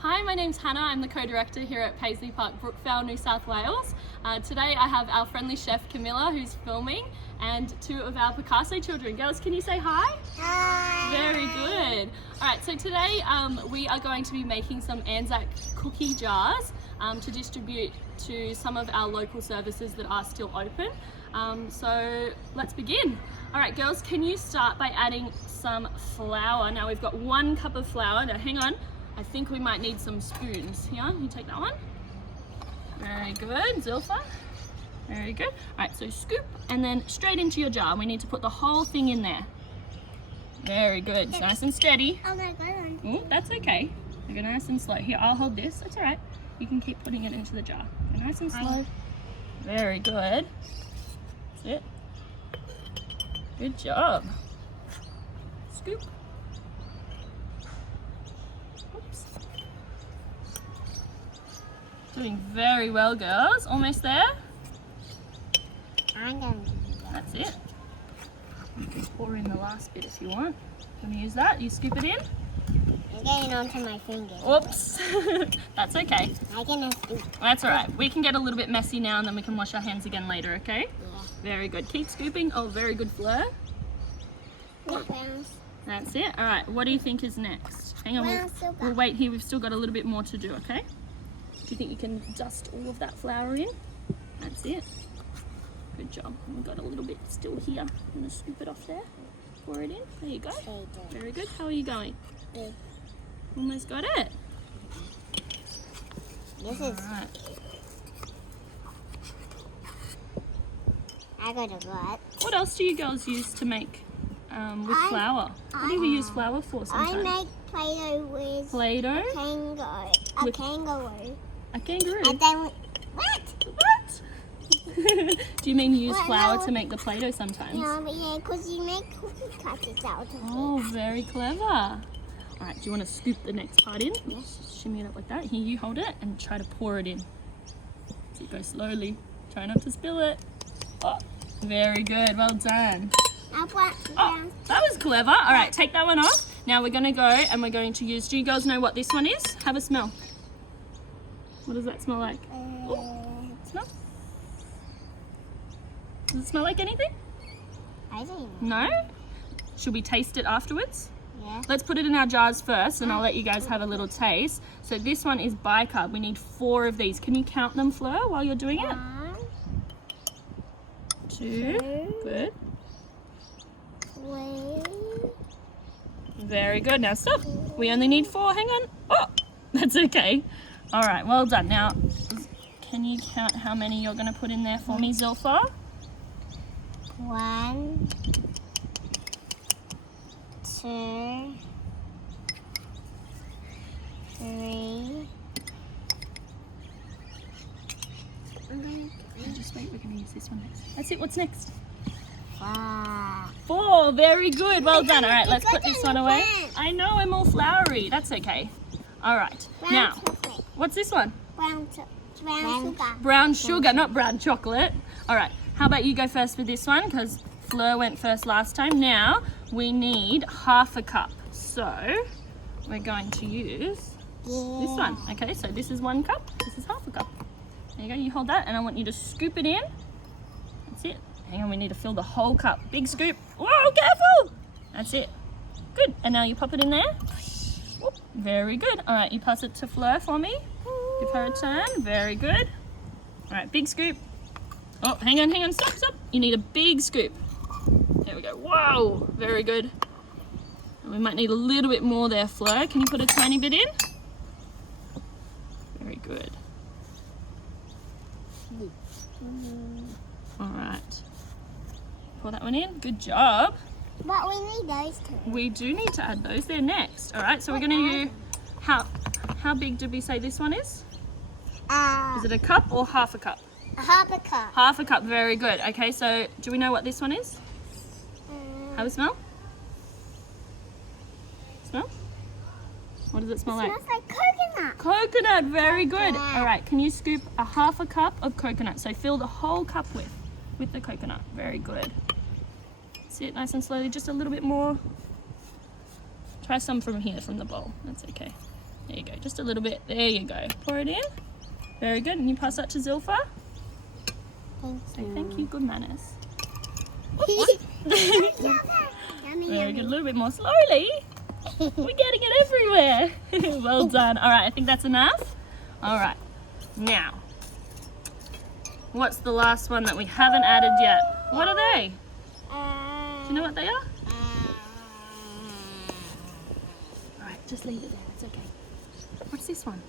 Hi, my name's Hannah. I'm the co-director here at Paisley Park, Brookvale, New South Wales. Today I have our friendly chef Camilla who's filming and two of our Picasso children. Girls, can you say hi? Hi. Very good. Alright, so today we are going to be making some Anzac cookie jars to distribute to some of our local services that are still open. So let's begin. Alright girls, can you start by adding some flour? Now we've got 1 cup of flour. Now hang on. I think we might need some spoons. Here, you take that one. Very good, Zilpha. Very good. All right, so scoop and then straight into your jar. We need to put the whole thing in there. Very good, nice and steady. Oh my god. Oh, that's okay. Go nice and slow. Here, I'll hold this, that's all right. You can keep putting it into the jar. Go nice and slow. Very good. That's it. Good job. Scoop. Doing very well, girls. Almost there. I'm gonna do that. That's it. You can pour in the last bit if you want. Can you use that? You scoop it in. I'm getting onto my fingers. Whoops. That's okay. I can scoop. That's all right. We can get a little bit messy now and then we can wash our hands again later, okay? Yeah. Very good. Keep scooping. Oh, very good, Fleur. No browns. That's it. All right. What do you think is next? Hang on. Brown sugar. We'll wait here. We've still got a little bit more to do, okay? Do you think you can dust all of that flour in? That's it. Good job. We've got a little bit still here. I'm going to scoop it off there. Pour it in. There you go. Very good. How are you going? Good. Almost got it. This is. Right. I got a lot. What else do you girls use to make with flour? What do we use flour for sometimes? I make Play-Doh with Play-Doh? a kangaroo. A kangaroo? And then what? What? Do you mean you use Well, flour no. to make the Play-Doh sometimes? No, but yeah, because you make cookie cutters out of it. Oh, very clever. All right, do you want to scoop the next part in? Yes. Shimmy it up like that. Here, you hold it and try to pour it in. So you go slowly. Try not to spill it. Oh, very good. Well done. Oh, that was clever. All right, take that one off. Now we're going to go and we're going to use, do you girls know what this one is? Have a smell. What does that smell like? Smell? Does it smell like anything? I don't know. No? Should we taste it afterwards? Yeah. Let's put it in our jars first and I'll let you guys have a little taste. So this one is bicarb. We need 4 of these. Can you count them, Fleur, while you're doing it? 1, 2. Good. 3. Very good. Now stop. We only need 4. Hang on. Oh, that's okay. All right, well done. Now, can you count how many you're going to put in there for me, Zilpha? 1, 2, 3. Just wait, we're going to use this one next. That's it. What's next? 5. 4. Very good. Well done. All right, let's It's put like this in one the away. pan. I know, I'm all floury. That's okay. All right. Now, Chocolate. what's this one? Brown sugar. Brown sugar, not brown chocolate. All right. How about you go first with this one because Fleur went first last time. Now we need 1/2 cup. So we're going to use this one. Okay, so this is 1 cup. This is 1/2 cup. There you go. You hold that and I want you to scoop it in. That's it. Hang on, we need to fill the whole cup. Big scoop. Whoa, careful. That's it. Good. And now you pop it in there. Whoop. Very good. All right, you pass it to Fleur for me. Give her a turn. Very good. All right, big scoop. Oh, hang on. Stop. You need a big scoop. There we go. Whoa, very good. And we might need a little bit more there, Fleur. Can you put a tiny bit in? Very good. All right. Pour that one in. Good job. But we need those 2. We do need to add those. They're next. All right, so we're going to do, how big did we say this one is? Is it a cup or 1/2 cup? 1/2 cup. 1/2 cup, very good. Okay, so do we know what this one is? Have a smell? Smell? What does it smell like? Smells like coconut. Coconut, very good. Coconut. All right, can you scoop a 1/2 cup of coconut? So fill the whole cup with the coconut. Very good. Sit nice and slowly, just a little bit more. Try some from here, from the bowl. That's okay. There you go. Just just a little bit. There you go. Pour it in. Very good. And you pass that to Zilpha. Say thank you. Good manners. Very good. A little bit more slowly. We're getting it everywhere. Well done. All right, I think that's enough. All right. Now, what's the last one that we haven't added yet? What are they? Do you know what they are? All right, just leave it there. It's okay. What's this one?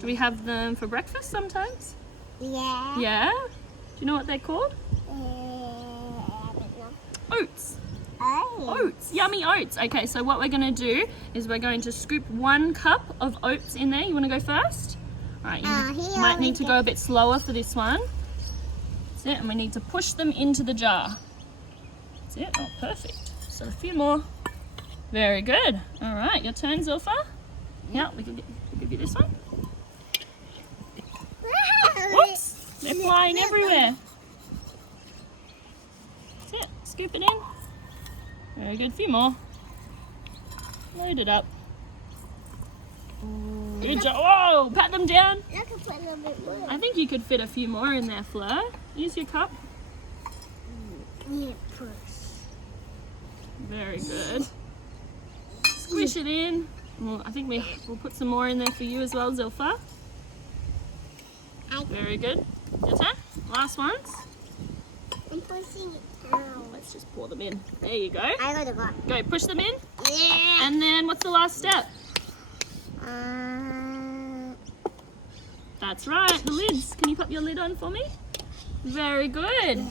Do we have them for breakfast sometimes? Yeah. Yeah? Do you know what they're called? I don't know. Oats. Oh. Oats. Yummy oats. Okay, so what we're going to do is we're going to scoop 1 cup of oats in there. You want to go first? All right, you might need to go a bit slower for this one. That's it, and we need to push them into the jar. That's it. Oh, perfect. So a few more. Very good. All right, your turn, Zilpha. Yeah, we'll give you this one. Whoops! They're flying everywhere. That's it. Scoop it in. Very good. A few more. Load it up. Good job. Whoa! Pat them down. I can put a little bit more. I think you could fit a few more in there, Fleur. Use your cup. Yeah, push. Very good. Squish it in. Well, I think we'll put some more in there for you as well, Zilpha. Very good. Your turn. Last ones. I'm pushing it down. Let's just pour them in. There you go. I got the one. Go, push them in. Yeah. And then what's the last step? That's right, the lids. Can you put your lid on for me? Very good.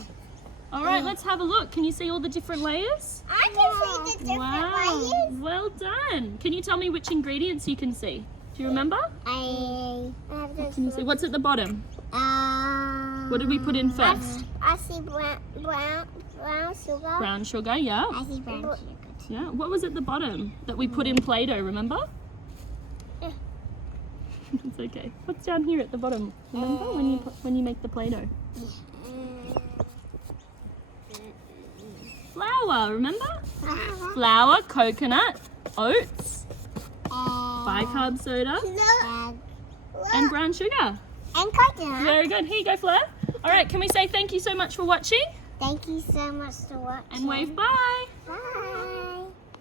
All right, let's have a look. Can you see all the different layers? I can see the different layers. Well done. Can you tell me which ingredients you can see? Do you remember? I have this. Can you see? What's at the bottom? What did we put in first? I see brown sugar. Brown sugar, yeah. I see brown sugar. Yeah. What was at the bottom that we put in Play-Doh, remember? Yeah. It's okay. What's down here at the bottom? Remember when you make the Play-Doh? Flour, remember? Flour, coconut, oats, bicarb soda, and brown sugar. And coconut. Very good. Here you go, Fleur. All right, can we say thank you so much for watching? Thank you so much for watching. And wave bye. Bye.